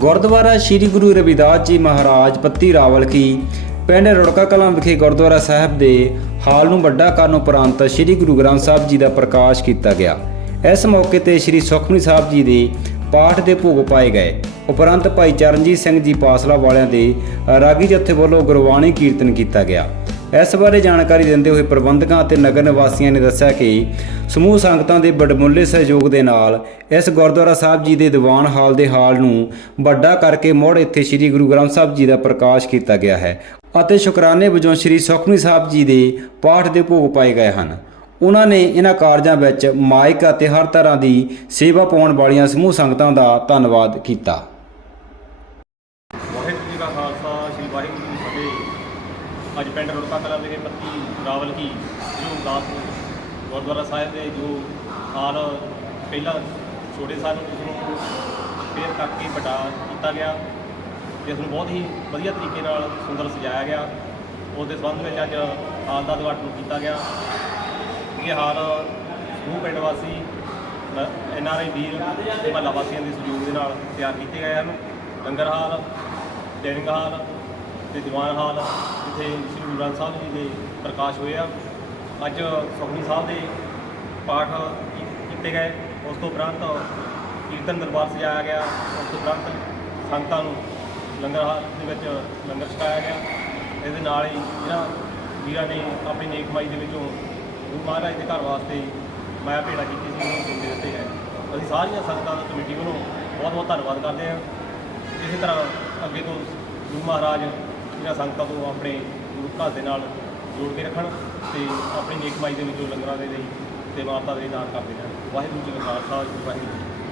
ਗੁਰਦੁਆਰਾ ਸ੍ਰੀ ਗੁਰੂ ਰਵਿਦਾਸ ਜੀ ਮਹਾਰਾਜ ਪੱਤੀ ਰਾਵਲਕੀ ਪਿੰਡ ਰੁੜਕਾ ਕਲਾਂ ਵਿਖੇ ਗੁਰਦੁਆਰਾ ਸਾਹਿਬ ਦੇ ਹਾਲ ਨੂੰ ਵੱਡਾ ਕਰਨ ਉਪਰੰਤ ਸ੍ਰੀ ਗੁਰੂ ਗ੍ਰੰਥ ਸਾਹਿਬ ਜੀ ਦਾ ਪ੍ਰਕਾਸ਼ ਕੀਤਾ ਗਿਆ। ਇਸ ਮੌਕੇ ਤੇ ਸ੍ਰੀ ਸੁਖਮਨੀ ਸਾਹਿਬ ਜੀ ਦੇ ਪਾਠ ਦੇ ਭੋਗ ਪਾਏ ਗਏ। ਉਪਰੰਤ ਭਾਈ ਚਰਨਜੀਤ ਸਿੰਘ ਜੀ ਪਾਸਲਾ ਵਾਲਿਆਂ ਦੇ ਰਾਗੀ ਜਥੇ ਵੱਲੋਂ ਗੁਰਬਾਣੀ ਕੀਰਤਨ ਕੀਤਾ ਗਿਆ। ਇਸ ਬਾਰੇ ਜਾਣਕਾਰੀ ਦਿੰਦੇ ਹੋਏ ਪ੍ਰਬੰਧਕਾਂ ਅਤੇ ਨਗਰ ਨਿਵਾਸੀਆਂ ਨੇ ਦੱਸਿਆ ਕਿ ਸਮੂਹ ਸੰਗਤਾਂ ਦੇ ਬੜਮੁੱਲੇ ਸਹਿਯੋਗ ਦੇ ਨਾਲ ਇਸ ਗੁਰਦੁਆਰਾ ਸਾਹਿਬ ਜੀ ਦੇ ਦੀਵਾਨ ਹਾਲ ਦੇ ਹਾਲ ਨੂੰ ਵੱਡਾ ਕਰਕੇ ਮੁੜ ਇੱਥੇ ਸ੍ਰੀ ਗੁਰੂ ਗ੍ਰੰਥ ਸਾਹਿਬ ਜੀ ਦਾ ਪ੍ਰਕਾਸ਼ ਕੀਤਾ ਗਿਆ ਹੈ ਅਤੇ ਸ਼ੁਕਰਾਨੇ ਵਜੋਂ ਸ੍ਰੀ ਸੁਖਮਨੀ ਸਾਹਿਬ ਜੀ ਦੇ ਪਾਠ ਦੇ ਭੋਗ ਪਾਏ ਗਏ ਹਨ। ਉਹਨਾਂ ਨੇ ਇਹਨਾਂ ਕਾਰਜਾਂ ਵਿੱਚ ਮਾਇਕ ਅਤੇ ਹਰ ਤਰ੍ਹਾਂ ਦੀ ਸੇਵਾ ਪਾਉਣ ਵਾਲੀਆਂ ਸਮੂਹ ਸੰਗਤਾਂ ਦਾ ਧੰਨਵਾਦ ਕੀਤਾ। ਵਾਹਿਗੁਰੂ ਜੀ ਕਾ ਖਾਲਸਾ, ਸ੍ਰੀ ਵਾਹਿਗੁਰੂ ਜੀ ਕੀ ਫਤਿਹ। ਅੱਜ ਪਿੰਡ ਰੁੜਕਾ ਕਲਾਂ ਵਿਖੇ ਪੱਤੀ ਰਾਵਲ ਕੀ, ਜੋ ਦਾਸ ਗੁਰਦੁਆਰਾ ਸਾਹਿਬ ਦੇ ਜੋ ਹਾਲ ਪਹਿਲਾਂ ਛੋਟੇ ਸਨ ਉਸ ਨੂੰ ਫੇਰ ਕਰਕੇ ਵੱਡਾ ਕੀਤਾ ਗਿਆ ਜਿਸ ਨੂੰ ਬਹੁਤ ਹੀ ਵਧੀਆ ਤਰੀਕੇ ਨਾਲ ਸੁੰਦਰ ਸਜਾਇਆ ਗਿਆ। ਉਸ ਦੇ ਸੰਬੰਧ ਵਿੱਚ ਅੱਜ ਹਾਲ ਦਾ ਉਦਘਾਟਨ ਕੀਤਾ ਗਿਆ। ਇਹ ਹਾਲ ਸਮੂਹ ਪਿੰਡ ਵਾਸੀ, ਐਨ ਆਰ ਆਈ ਵੀਰ ਤੇ ਮਹੱਲਾ ਵਾਸੀਆਂ ਦੇ ਸਹਿਯੋਗ ਦੇ ਨਾਲ ਤਿਆਰ ਕੀਤੇ ਗਏ ਹਨ। ਲੰਗਰ ਹਾਲ ਡਾਈਨਿੰਗ ਹਾਲ ਤੇ ਦੀਵਾਨ ਹਾਲ ਜਿੱਥੇ ਸ੍ਰੀ ਗੁਰੂ ਗ੍ਰੰਥ ਸਾਹਿਬ ਜੀ ਦੇ ਪ੍ਰਕਾਸ਼ ਹੋਏ ਆ। ਅੱਜ ਸੁਖਮਨੀ ਸਾਹਿਬ ਦੇ ਪਾਠ ਕੀਤੇ ਗਏ। ਉਸ ਤੋਂ ਉਪਰੰਤ ਕੀਰਤਨ ਦਰਬਾਰ ਸਜਾਇਆ ਗਿਆ। ਉਸ ਤੋਂ ਉਪਰੰਤ ਸੰਗਤਾਂ ਨੂੰ ਲੰਗਰ ਹਾਲ ਦੇ ਵਿੱਚ ਲੰਗਰ ਛਕਾਇਆ ਗਿਆ। ਇਹਦੇ ਨਾਲ ਹੀ ਜਿਹੜਾ ਵੀਰਾਂ ਨੇ ਆਪਣੀ ਨੇਕ ਕਮਾਈ ਦੇ ਵਿੱਚੋਂ ਗੁਰੂ ਮਹਾਰਾਜ ਦੇ ਘਰ ਵਾਸਤੇ ਮਾਇਆ ਭੇੜਾ ਕੀਤੀ ਸੀ ਉਹਨੂੰ ਚੁੰਦੇ ਦਿੱਤੇ ਗਏ। ਅਸੀਂ ਸਾਰੀਆਂ ਸੰਗਤਾਂ ਦਾ ਕਮੇਟੀ ਵੱਲੋਂ ਬਹੁਤ ਬਹੁਤ ਧੰਨਵਾਦ ਕਰਦੇ ਹਾਂ। ਇਸੇ ਤਰ੍ਹਾਂ ਅੱਗੇ ਤੋਂ ਗੁਰੂ ਮਹਾਰਾਜ ਜਿਹੜਾ ਸੰਗਤਾਂ ਤੋਂ ਆਪਣੇ ਗੁਰੂ ਘਰ ਦੇ ਨਾਲ ਜੋੜ ਕੇ ਰੱਖਣ ਤੇ ਆਪਣੀ ਨੇਕ ਕਮਾਈ ਦੇ ਵਿੱਚੋਂ ਲੰਗਰਾਂ ਦੇ ਲਈ ਤੇ ਮਾਤਾ ਦੇ ਦਾਨ ਕਰਦੇ ਰਹਿਣ। ਵਾਹਿਗੁਰੂ ਜੀ ਕਾ ਖਾਲਸਾ, ਵਾਹਿਗੁਰੂ ਜੀ